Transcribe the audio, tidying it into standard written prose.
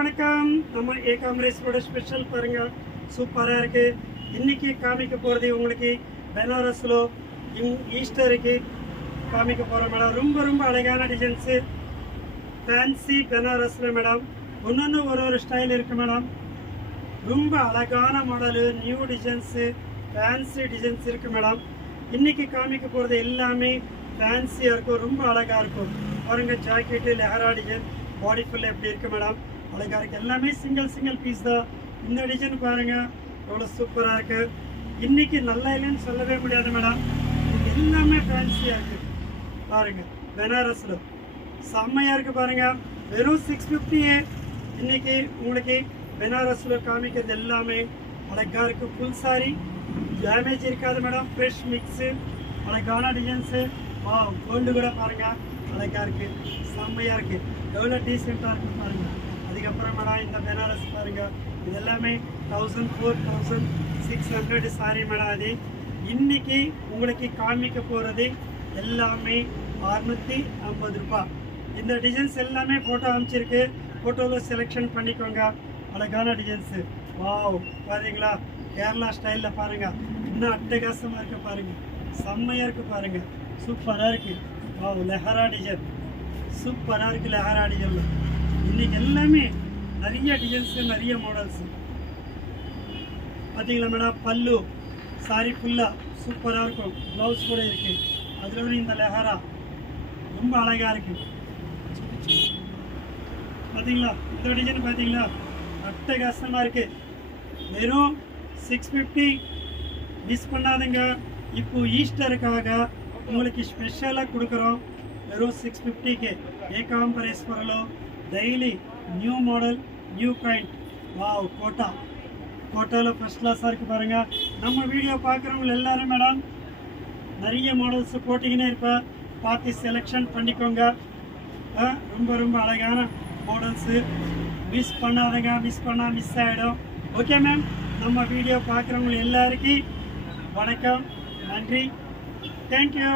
வணக்கம். நம்ம ஏகாம்பரேஸ்வரோட ஸ்பெஷல் பாருங்க, சூப்பராக இருக்கு. இன்னைக்கு காமிக்க போகிறது உங்களுக்கு பனாரஸில் ஈஸ்டருக்கு காமிக்க போகிறோம் மேடம். ரொம்ப அழகான டிசைன்ஸு, ஃபேன்சி பனாரஸில் மேடம். ஒன்று ஒரு ஸ்டைல் இருக்குது மேடம். ரொம்ப அழகான model, new designs, fancy designs இருக்குது மேடம். இன்றைக்கி காமிக்க போகிறது எல்லாமே ஃபேன்சியாக இருக்கும், ரொம்ப அழகாக இருக்கும். பாருங்கள், ஜாக்கெட்டு, லெஹரா டிசைன், பாடி ஃபுல்லாக எப்படி இருக்குது மேடம், அழகாக இருக்குது. எல்லாமே சிங்கிள் பீஸ் தான். இந்த டிசைன் பாருங்கள் எவ்வளோ சூப்பராக இருக்குது. இன்றைக்கி நல்லா இல்லைன்னு சொல்லவே முடியாது மேடம். எல்லாமே ஃபேன்சியாக இருக்குது. பாருங்கள், பனாரஸில் செம்மையாக இருக்குது பாருங்கள். வெறும் 650. இன்றைக்கி உங்களுக்கு பனாரஸில் காமிக்கிறது எல்லாமே அழகாக இருக்குது. ஃபுல் சாரி டேமேஜ் இருக்காது மேடம். ஃப்ரெஷ் மிக்ஸு, அழகான டிசைன்ஸு. கோல்டு கூட பாருங்கள் அழகாக இருக்குது, செம்மையாக இருக்குது. எவ்வளோ டீசெண்டாக இருக்குது பாருங்கள். அதுக்கப்புறம் மேடம் இந்த பனாரஸ் பாருங்கள், இது எல்லாமே 1000 4600 சாரி மேடம். அது இன்றைக்கி உங்களுக்கு காமிக்க போகிறது எல்லாமே 650 ரூபா. இந்த டிசைன்ஸ் எல்லாமே ஃபோட்டோ அமைச்சிருக்கு, ஃபோட்டோவில் செலெக்ஷன் பண்ணிக்கோங்க. அழகான டிசைன்ஸு. வாவ், பாருங்களா, கேரளா ஸ்டைலில் பாருங்கள், இன்னும் அட்டகாசமாக இருக்குது பாருங்கள், செம்மையாக இருக்குது பாருங்கள், சூப்பராக இருக்குது. வாவ், லெஹரா டிசைன் சூப்பராக இருக்குது. லெஹரா டிசைனில் இன்றைக்கி எல்லாமே நிறைய டிசைன்ஸு, நிறைய மாடல்ஸு. பார்த்தீங்களா மேடம், பல்லு சாரி ஃபுல்லாக சூப்பராக இருக்கும். ப்ளவுஸ் கூட இருக்குது. அதில் இந்த லெஹரா ரொம்ப அழகாக இருக்குது. பார்த்தீங்களா, இந்த டிசைன் பார்த்தீங்களா, அட்டகாசமாக இருக்குது. வெறும் 650. மிஸ் பண்ணாதுங்க. இப்போ ஈஸ்டருக்காக உங்களுக்கு ஸ்பெஷலாக கொடுக்குறோம். வெறும் 650க்கு ஏகாம்பரேஸ்வரில் daily new model, new kind. Wow, கோட்டாவில் ஃபஸ்ட் கிளாஸாக இருக்குது பாருங்கள். நம்ம வீடியோ பார்க்குறவங்க எல்லோரும் மேடம் நிறைய மாடல்ஸு போட்டிங்கன்னே இருப்பேன், பார்த்து செலெக்ஷன் பண்ணிக்கோங்க. ரொம்ப அழகான மாடல்ஸு. மிஸ் பண்ணாதங்க, மிஸ் பண்ணால் மிஸ் ஆகிடும். ஓகே மேம், நம்ம வீடியோ பார்க்குறவங்க எல்லாருக்கும் வணக்கம், நன்றி, தேங்க்யூ.